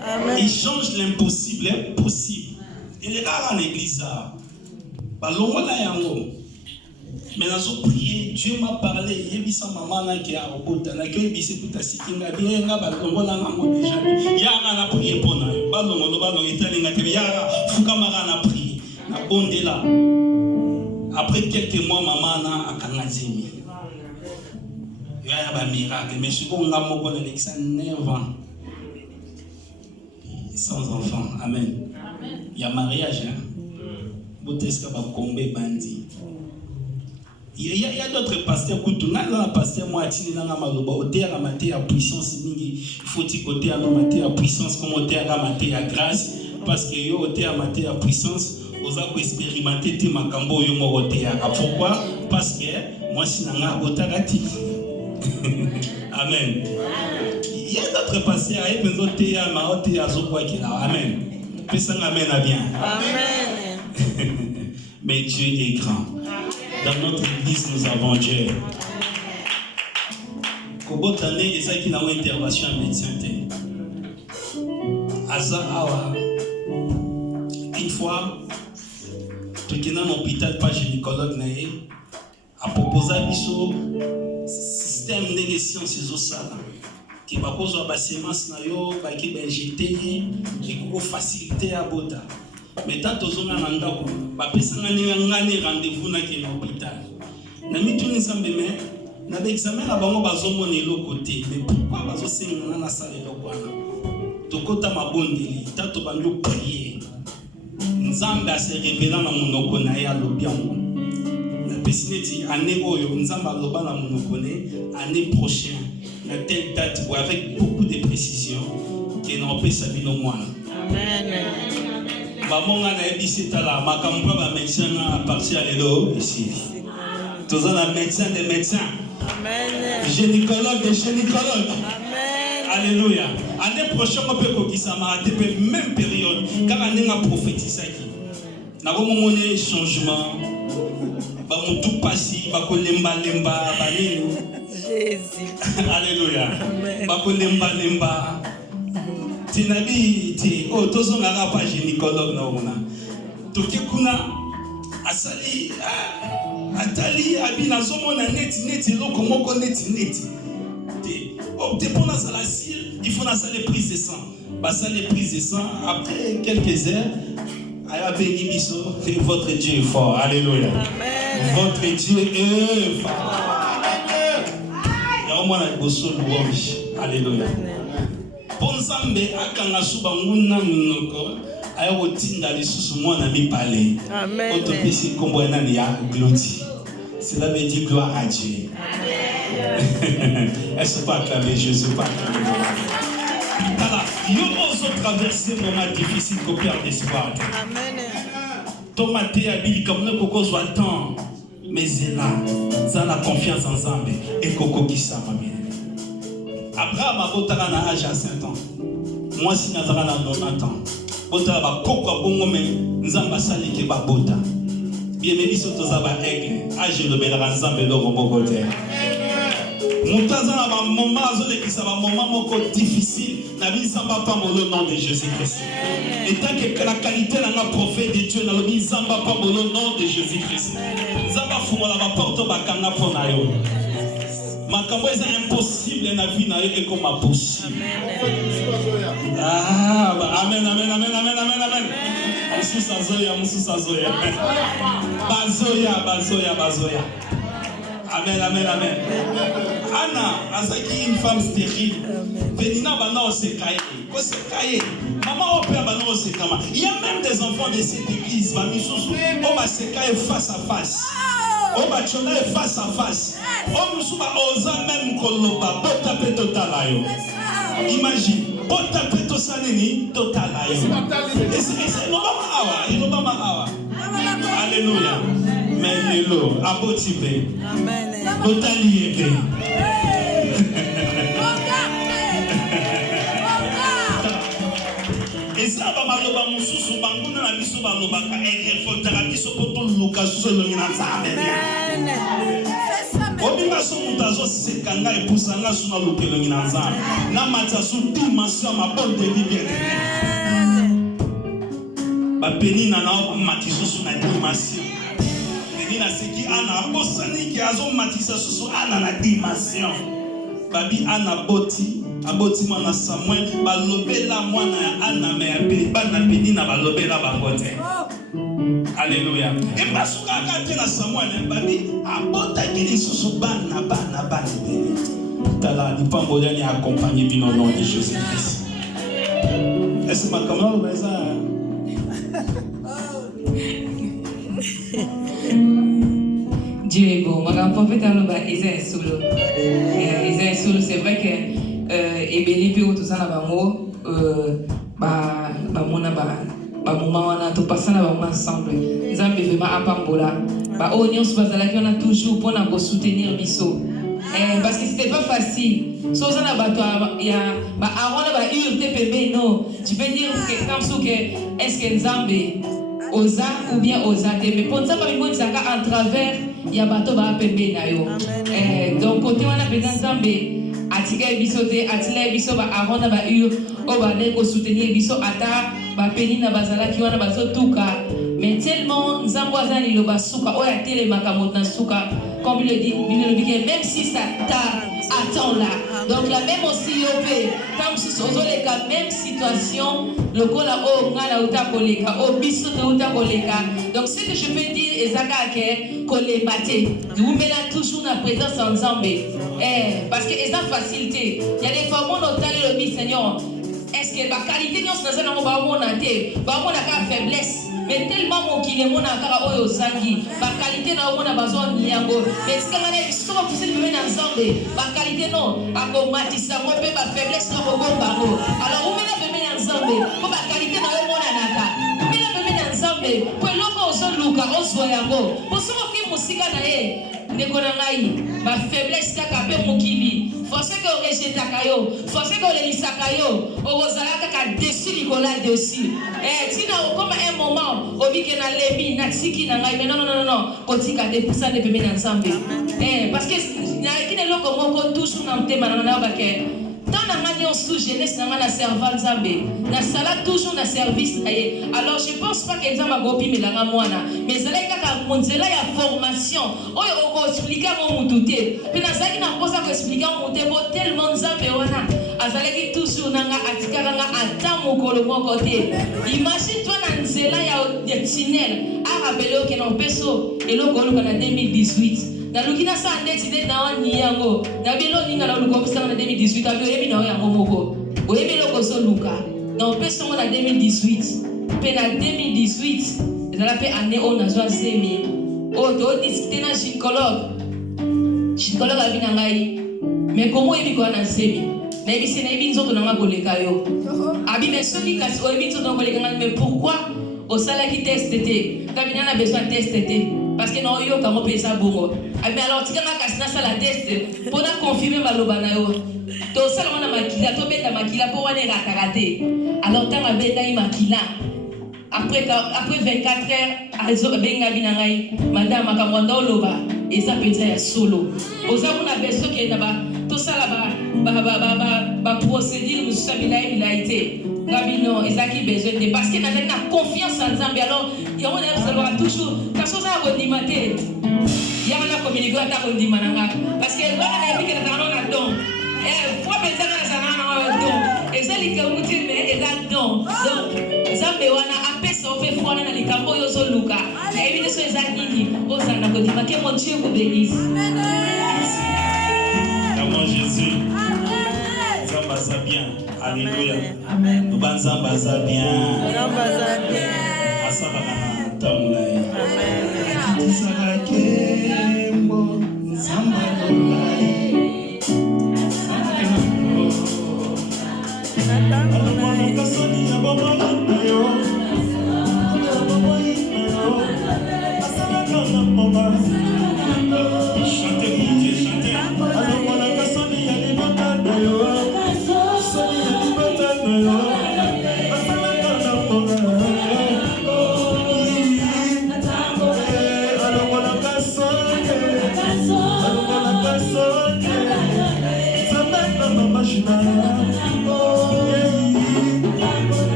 Il change l'impossible possible. Il est là en l'église. Mais nous avons prié, Dieu m'a parlé, il y a maman qui a robota, la gueule bise tout à sikinga bien nga balongo la ngango déjà. Ya na prié pour na. Balongo lo balongo italinga ke ya fukamara na prié. Na bonde là. Après quelques mois maman na akangazimi. Ya ba miracle, mais je suis nga moko na l'église 9 ans. Sans enfant. Amen. Il y a mariage hein. Boteska ba kombe bandi. Il y a d'autres pasteurs qui sont là, pasteur moi atini na maloba oté à maté à puissance mingi faut y côté à maté à puissance comme oté à maté à grâce parce que yo oté à maté à puissance oza ko expérimenter te makambo yo mo oté à pourquoi parce que moi si na otagati amen. Il y a d'autres pasteurs et mais oté à ma oté à zo quoi qui là amen. Personne amen à bien amen. Mais Dieu est grand. Dans notre église, nous avons Dieu. Kobotane et ça qui n'a pas intervention à médecin. Awa. Une fois, tu es dans l'hôpital, pas gynécologue, a proposé à biso système de sciences sociales qui va causer la sémence na yo, qui va injecter et qui va faciliter à bota. Mais tant que vous avez un rendez-vous dans l'hôpital, vous avez un examen à l'autre côté. Mais pourquoi vous avez un salle de côté vous avez prié. Nzamba se révèle dans mon okona ya lobiango. La pessineti année oyo nzamba loba na mon okone année prochaine la telle date ou avec beaucoup de précision que n'en peut sabino moi. Amen. Maman a dit c'est là ma campagne va médecin à partir à l'élo ici. Tous un médecin des médecins. Amen. Gynécologue des gynécologues. Amen. Alléluia. Année prochaine on peut coquiller ça m'a été même période car année a prophétisé qui. Na comme mon changement. Ba mon tout passé ba ko lemba ba Jésus. Alléluia. Ba ko lemba Tinabi ti o tozo ngaka pa gynécologue na ona. Toki kuna asali atali abina somona net loko moko net. Te opte pour na sala cire, il faut na sala prise de sang. Ba sala prise de sang après quelques heures aya béni biso que votre Dieu est fort. Alléluia. Amen. Votre Dieu est fort. Ya mwana boso louange. Alléluia. Bonzambe akanga suba nguna munoko aya otinda lisusu mwana mipale. Amen. Otopesi kombo na ya gloti. Cela veut dire gloire à Dieu. Amen. Est-ce pas acclamer Jésus pas acclamer. Voilà, yo oso traverser moment difficile ko perdre espoir. Amen. Tomate abili comme ne koko soit temps mais là ça la confiance en Zambé et koko kisama bien. Abraham a botaka na âge à 5 ans. Moi si nazaka na 90 ans. Botaka ba kokwa bongo me nzamba sali ke ba bota. Bien mais biso toza ba aigle, âge le belaka nzambe lo roboko te. Mutaza na ba moment azole ki sa ba moment moko difficile na bi nzamba pa le nom de Jésus-Christ. Et tant que la qualité na nga prophète de Dieu na lo bi nzamba pa le nom de Jésus-Christ. Nzamba fumola ba porte ba kanga pona yo. Makambo est impossible dans la vie na yo comme possible. Ah, amen. Mususa zoya. Bazoya. Amen. Anna, azaki une femme stérile. Penina bana osekaye. Osekaye. Maman au père bana osekama. Il y a même des enfants de cette église, ba misusu, on va sekaye face à face. On va chona face à face. On nous souba osa même koloba bota pe totalayo. Imagine, bota pe tosanini totalayo. Et c'est Obama awa. Alléluia. Mais lelo abotibe. Amen. Totalié. Et ça va maloba mususu banguna na biso balobaka et faut tara biso poto luka solo na nzambe. Amen. C'est ça. Obinga so mutazo sekanga epusanga suna lokelo ngina nzambe. Na matasu dimension ma bonne de vie bien. Ba penina na o matiso suna dimension. Penina seki ana bosani ki azo matisa susu ana na dimension. Babi ana boti aboti mwana Samuel balobela mwana ya ana me bana penina balobela bangote. Alléluia. Et basuka kate na Samuel babi abota kili susu bana beni. Tala di pambo dani accompagner bino au nom de Jésus-Christ. Est-ce que ma camarade va ça? Dieu est bon. Mon prophète a Isaïe solo. Isaïe solo, c'est vrai que ebeli pe tout ça na bango ba moment wana to passer na bango ensemble. Nzambe vraiment apambola. Ba onions bazalaki on a toujours pour na soutenir biso. Parce que c'était pas facile. So ça na bato ya ba arona ba urte pembe non. Tu peux dire que comme ça que est-ce que Nzambe oza ou bien oza te mais pour ça ba bimo tsaka en travers ya bato ba pembe na yo. Donc côté wana peut-être Nzambe atika biso te atila biso ba arona ba ur o ba ne ko soutenir biso ata ba penina bazala ki wana bazo tuka mais tellement Nzambe azali lo basuka o ya tele makamot na suka comme il le dit même si ça tarde attends là donc la même aussi opé comme si les cas même situation le kola o ngala uta koleka o biso uta koleka donc ce que je peux dire ezaka ke kolebate vous mettez toujours la présence en Nzambe parce que eza facilité il y a des fois mon hôtel le mi Seigneur est-ce que la qualité nous ça na ba mona te ba mona ka faiblesse mais tellement mon qui est mon akara oyo sangi ba qualité na mona bazon yango mais ce que ngana biso ko pousser le na Nzambe ba qualité non akomatisa mo pe ba faiblesse na ko bomba ko alors ou mena bebe na Nzambe ko ba qualité na yo mona naka mena bebe na Nzambe ko loko ozo luka ozo yango poso ko ki musika na ye ndeko na ngai ba faiblesse kaka pe mokili forcé que rejeta kayo forcé que lelisa kayo ozala kaka dessus Nicolas dessus tina comme un moment obike na lebi na tsiki na ngai mais non kotika de pour ça de pembe na Nzambe parce que na kine loko moko toujours na mtema na ba ke dans la manière sous jeunesse na la servante Nzambe na sala toujours na service alors je pense pas que Nzambe gopi melanga mwana mais zala kaka monzela ya formation oyo oko expliquer mo mutute pe na zaki na posa ko expliquer mo mutute bo tellement Nzambe wana azalaki toujours nanga atikaka nga ata mokolo moko te imagine toi na nzela ya tunnel a rappelé que non peso eloko luka na 2018 na lukina sa ndeti de na wani yango na bilo ninga na luko bisa na 2018 abi oyebi na yango moko oyebi loko so luka na peso mo na 2018 pe na 2018 ezala pe année on a joa semi o to discuter na psychologue abi na ngai mais comment oyebi ko na semi na yebi se na yebi nzoto na nga koleka yo abi mais soki kasi oyebi nzoto na koleka ngai mais pourquoi au salaire qui teste te kabina na besoin teste te parce que non yo kamo pesa bongo mais alors tika na kasina ça la teste pour na confirmer maloba na yo to sala wana makila to beta makila pour wana ratarate alors tanga beta i makila après 24 heures azo benga bina ngai madame akamwanda oloba eza penza ya solo oza kuna beso ke na ba to sala ba procédure musa bilaité Gabino, Ezaki besoin de parce que nous avons confiance en Nzambe. Alors, il y a toujours quand ça va dimate. Il y a la communication à dimana parce que là on a vu que nous avons don. Faut penser à ça na don. Et ça les kamuti mais eza don. Donc, Nzambe wana apesa ofe fona na likambo yo zo luka. Na evidence eza nini? Ozana ko dimake que mon Dieu vous bénisse. Amen. Jésus. Nzambe ça bien. Alléluia. Amen. Nous Nzambe ça bien. Nzambe ça bien. Asabana tamulai. Amen. Tisaka kembo Nzambe tamulai. Alama kasoni ya baba yo. Asala kana mama. Chantez mon Dieu, chantez. Alama kasoni ya libata yo. Amen.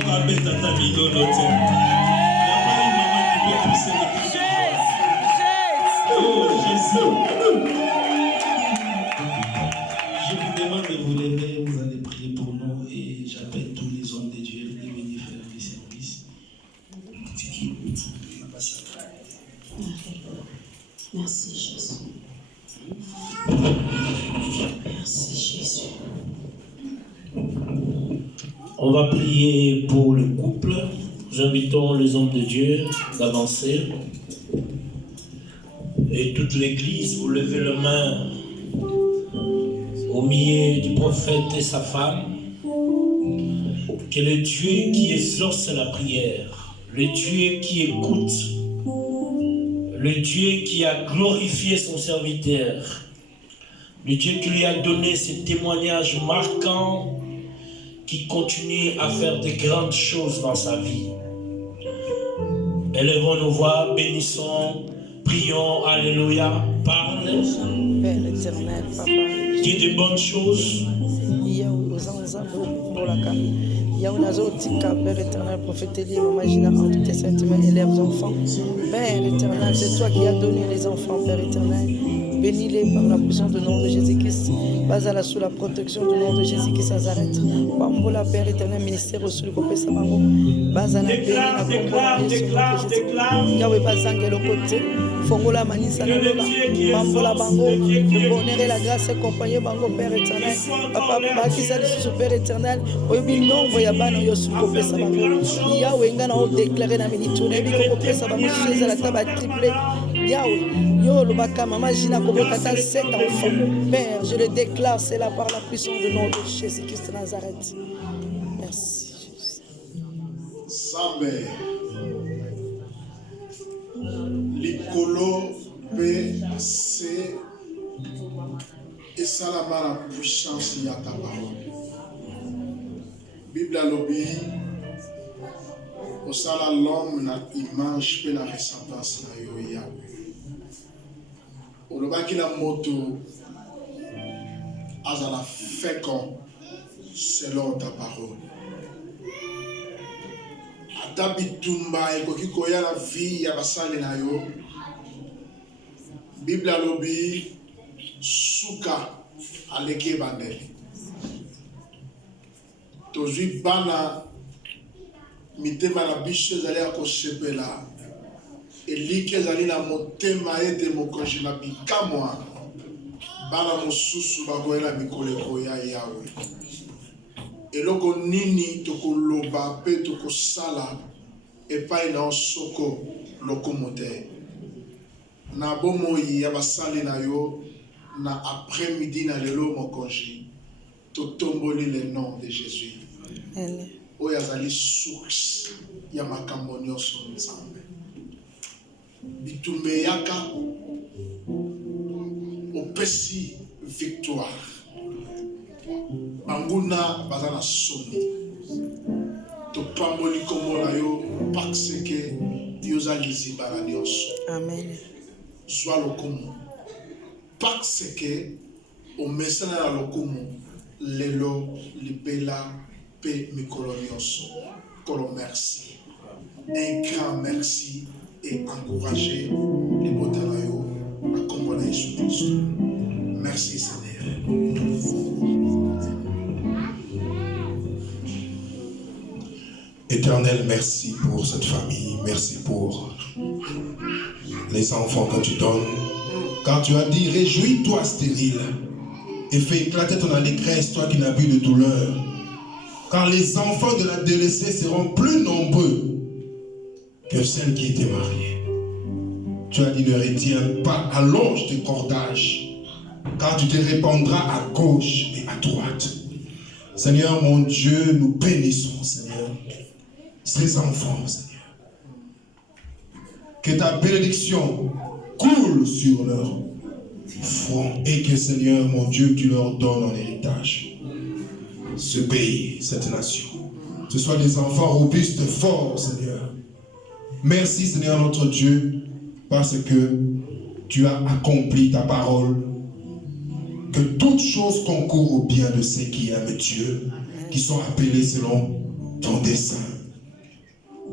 moko abeta ta bilolo te. Ya pas une maman qui peut pousser les cris de joie. Oh Jésus. Je vous demande de vous lever, vous allez prier pour nous et j'appelle tous les hommes de Dieu de venir faire le service. Merci Jésus. Merci Jésus. On va prier pour le couple. Nous invitons les hommes de Dieu d'avancer. Et toute l'église, vous levez la main au milieu du prophète et sa femme. Que le Dieu qui exauce la prière, le Dieu qui écoute, le Dieu qui a glorifié son serviteur, le Dieu qui lui a donné ce témoignage marquant, qui continue à faire de grandes choses dans sa vie. Élevons nos voix, bénissons, prions, alléluia, parle. Père éternel, Papa. Dis de bonnes choses. Père éternel, prophète Élie, imagine entre tes sentiments et leurs enfants. Père éternel, c'est toi qui as donné les enfants, Père éternel. Bénis-les par la puissance du nom de Jésus-Christ. Basala sous la protection du nom de Jésus-Christ Nazareth. Bambola, Père éternel, ministère au sud du Sabango. Basala, Déclare. Yahweh Bazangelo côté. Fongola Manisa Nalola. Bambola Bango. Le bonheur et la grâce accompagnent Bango, Père éternel. Papa, Bakisa, le Père éternel. Oyobi nombre ya bana yo sous le Sabango. Yahweh Ngana a déclaré dans Minitoune. Et puis, le Sabango, c'est la table triplée. Yahweh. Yo le baka mama jina kobotata 7 enfants. Père, je le déclare, c'est là par la puissance du nom de Jésus-Christ de Nazareth. Merci Jésus. Sambe Likolo PC et salama la puissance ya ta parole. Bible alobi au sala l'homme na image pe na ressemblance na yo Yahweh. Olobaki na moto azala fécond selon ta parole. Ata bitumba ekoki koya na vie ya basali na yo. Bible alobi suka aleki bandeli. Tozwi bana mitema na biso ezali ya kosepela. Elike ezali na motema ete mokonzi na bikamwa bana mosusu bakoyela mikolo ekoya Yawe. Eloko nini tokoloba mpe tokosala epai na soko lokomote na bomoi ya basali na yo na après-midi na lelo mokonzi totomboli le nom de Jésus. Oyo azali source ya makambo nyonso Nzambe. Bitumbe yaka opesi victoire. Banguna bazana soni. Topamboli kombo na yo parce que Dieu a liziba la nyonso. Amen. Zwa lokumu. Parce que o mesana la lokumu lelo libela pe mikolo nyonso. Kolo merci. Un grand merci et encourager les Botalayo à comprendre Jésus-Christ. Merci Seigneur. Éternel, merci pour cette famille. Merci pour les enfants que tu donnes. Car tu as dit, réjouis-toi stérile et fais éclater ton allégresse, toi qui n'as plus de douleur. Car les enfants de la délaissée seront plus nombreux que celles qui étaient mariées. Tu as dit, ne retiens pas, allonge tes cordages, car tu te répandras à gauche et à droite. Seigneur, mon Dieu, nous bénissons, Seigneur, ces enfants, Seigneur. Que ta bénédiction coule sur leur front et que, Seigneur, mon Dieu, tu leur donnes en héritage ce pays, cette nation. Ce soit des enfants robustes, forts, Seigneur. Merci, Seigneur, notre Dieu, parce que tu as accompli ta parole. Que toutes choses concourent au bien de ceux qui aiment Dieu, qui sont appelés selon ton dessein.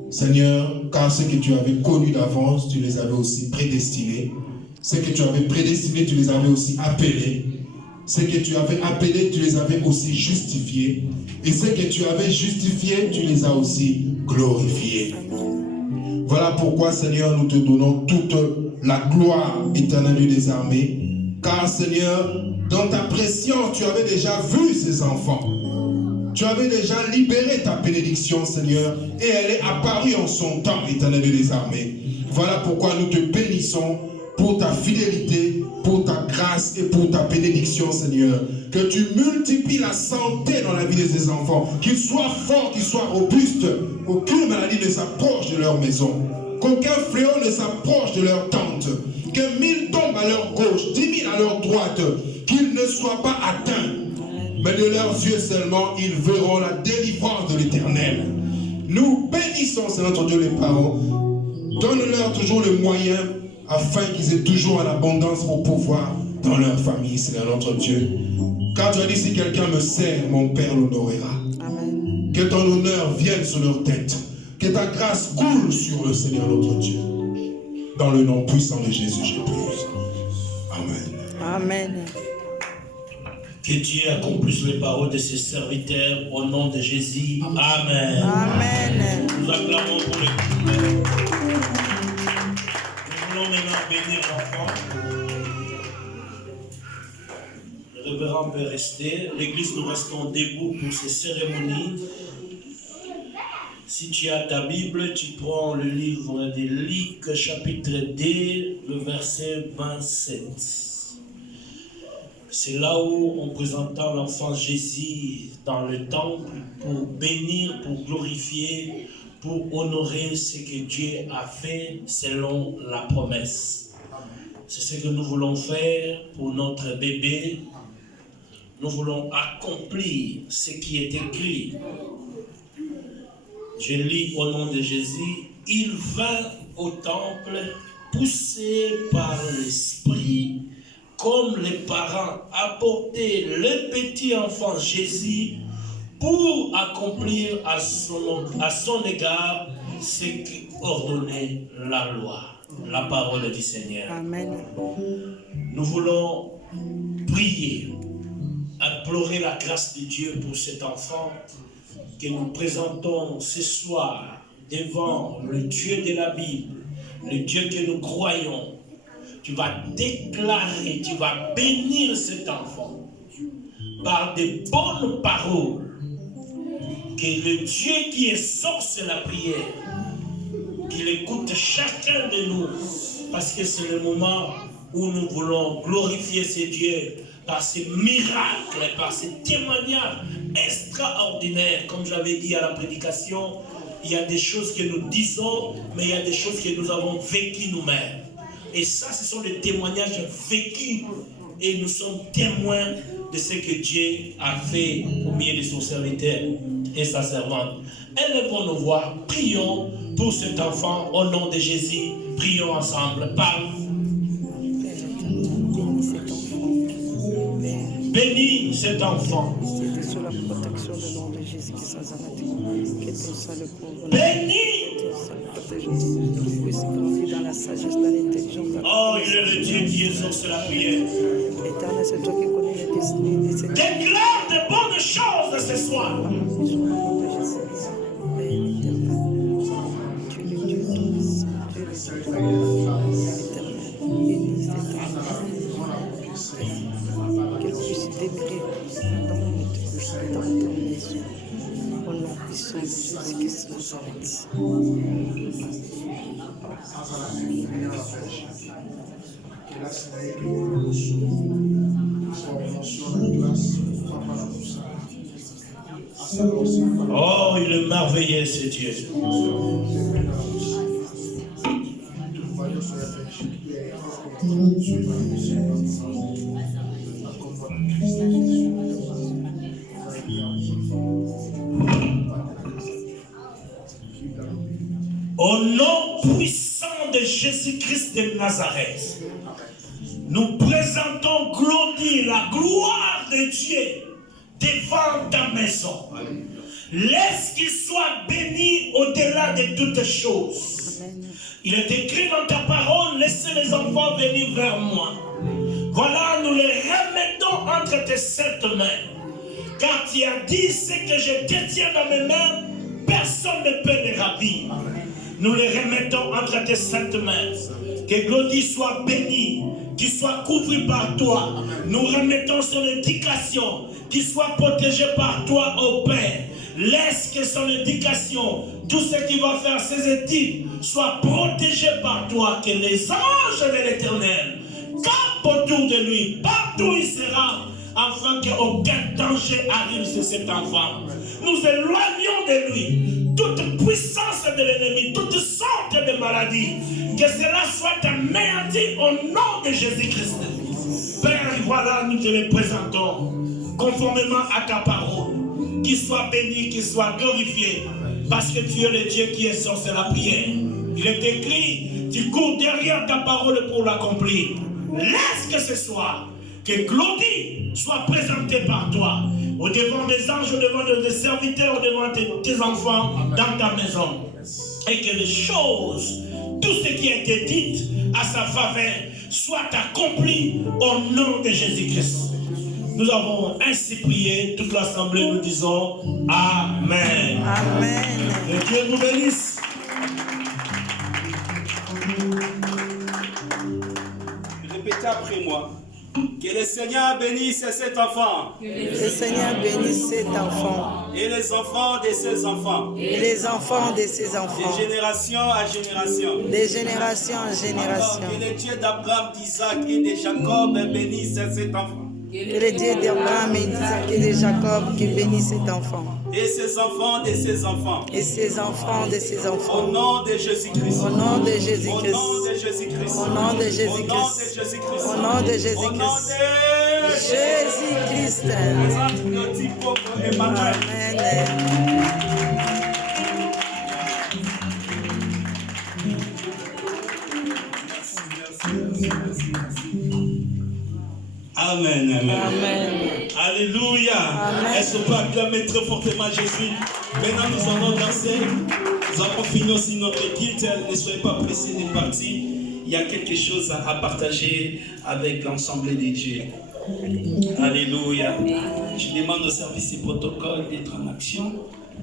Seigneur, car ceux que tu avais connus d'avance, tu les avais aussi prédestinés. Ceux que tu avais prédestinés, tu les avais aussi appelés. Ceux que tu avais appelés, tu les avais aussi justifiés. Et ceux que tu avais justifiés, tu les as aussi glorifiés. Voilà pourquoi, Seigneur, nous te donnons toute la gloire éternelle des armées. Car, Seigneur, dans ta préscience, tu avais déjà vu ces enfants. Tu avais déjà libéré ta bénédiction, Seigneur, et elle est apparue en son temps, éternel des armées. Voilà pourquoi nous te bénissons pour ta fidélité, pour ta grâce et pour ta bénédiction, Seigneur. Que tu multiplies la santé dans la vie de ces enfants, qu'ils soient forts, qu'ils soient robustes, qu'aucune maladie ne s'approche de leur maison, qu'aucun fléau ne s'approche de leur tente, que 1000 tombent à leur gauche, 10 000 à leur droite, qu'ils ne soient pas atteints. Mais de leurs yeux seulement, ils verront la délivrance de l'Éternel. Nous bénissons, c'est notre Dieu, les parents. Donne-leur toujours le moyen afin qu'ils aient toujours en abondance pour pouvoir dans leur famille, Seigneur notre Dieu. Car tu as dit, si quelqu'un me sert, mon Père l'honorera. Amen. Que ton honneur vienne sur leur tête. Que ta grâce coule sur le Seigneur notre Dieu. Dans le nom puissant de Jésus, j'ai prié. Amen. Amen. Que Dieu accomplisse les paroles de ses serviteurs au nom de Jésus. Amen. Amen. Nous acclamons pour les Nous voulons maintenant bénir l'enfant. Le révérend peut rester. L'église, nous restons debout pour ces cérémonies. Si tu as ta Bible, tu prends le livre de Luc, chapitre 2, le verset 27. C'est là où on présentant l'enfant Jésus dans le temple pour bénir, pour glorifier, pour honorer ce que Dieu a fait selon la promesse. C'est ce que nous voulons faire pour notre bébé. Nous voulons accomplir ce qui est écrit. Je lis au nom de Jésus. Il vint au temple poussé par l'Esprit, comme les parents apportaient le petit enfant Jésus pour accomplir à son égard ce qu'ordonnait la loi, la parole du Seigneur. Amen. Nous voulons prier, implorer la grâce de Dieu pour cet enfant que nous présentons ce soir devant le Dieu de la Bible, le Dieu que nous croyons. Tu vas déclarer, tu vas bénir cet enfant par de bonnes paroles. Que le Dieu qui exauce la prière, qu'il écoute chacun de nous, parce que c'est le moment où nous voulons glorifier ce Dieu par ces miracles, par ces témoignages extraordinaires. Comme j'avais dit à la prédication, il y a des choses que nous disons, mais il y a des choses que nous avons vécues nous-mêmes. Et ça, ce sont des témoignages vécus. Et nous sommes témoins de ce que Dieu a fait au milieu de son serviteur et sa servante. Élevons nos voix, prions pour cet enfant au nom de Jésus. Prions ensemble. Parle. Bénis cet enfant. Sous la protection du nom de Jésus qui bénis. Dans la sagesse, dans l'intelligence. Oh, il est le Dieu qui exauce la prière. Éternel, c'est toi qui connais les destinées de cette Déclare de bonnes choses ce soir. Qu'elle puisse demeurer dans ta maison. Au nom puissant de Jésus-Christ Nazareth. Oh, il est merveilleux ce Dieu. Au nom puissant de Jésus-Christ de Nazareth, nous présentons Claudie, la gloire de Dieu devant ta maison. Laisse qu'il soit béni au-delà de toutes choses. Il est écrit dans ta parole, laissez les enfants venir vers moi. Voilà, nous les remettons entre tes saintes mains. Car tu as dit, ce que je détiens dans mes mains, personne ne peut les ravir. Nous les remettons entre tes saintes mains. Que Glody soit bénie, qu'il soit couvert par toi. Nous remettons son éducation, qu'il soit protégé par toi, ô Père. Laisse que son éducation, tout ce qui va faire ses études, soit protégé par toi. Que les anges de l'Éternel campent autour de lui, partout où il sera, afin qu'aucun danger arrive sur cet enfant. Nous éloignons de lui toute puissance de l'ennemi, toute sorte de maladie. Que cela soit anéanti au nom de Jésus-Christ. Père, voilà, nous te le présentons conformément à ta parole. Qu'il soit béni, qu'il soit glorifié, parce que tu es le Dieu qui exauce la prière. Il est écrit, tu cours derrière ta parole pour l'accomplir. Laisse que ce soir, que Glody soit présenté par toi, au devant des anges, au devant des serviteurs, au devant tes enfants, dans ta maison. Et que les choses, tout ce qui a été dit à sa faveur, soit accompli au nom de Jésus-Christ. Nous avons ainsi prié, toute l'assemblée, nous disons Amen. Amen. Que Dieu vous bénisse. Répétez après moi. Que le Seigneur bénisse cet enfant. Que le Seigneur bénisse cet enfant. Et les enfants de ses enfants. Et les enfants de ses enfants. De génération à génération. De génération en génération. Que le Dieu d'Abraham, d'Isaac et de Jacob bénisse cet enfant. Que le Dieu d'Abraham et d'Isaac et de Jacob qui bénisse cet enfant. Et ses enfants de ses enfants. Et ses enfants de ses enfants. Au nom de Jésus-Christ. Au nom de Jésus-Christ. Au nom de Jésus-Christ. Au nom de Jésus-Christ. Au nom de Jésus-Christ. Jésus-Christ. Amen. Amen, amen. Amen. Alléluia. Est-ce qu'on peut acclamer très fortement Jésus? Maintenant, nous allons danser. Nous avons fini aussi notre guide. Ne soyez pas pressés de partir. Il y a quelque chose à partager avec l'ensemble des dieux. Alléluia. Je demande au service et protocole d'être en action.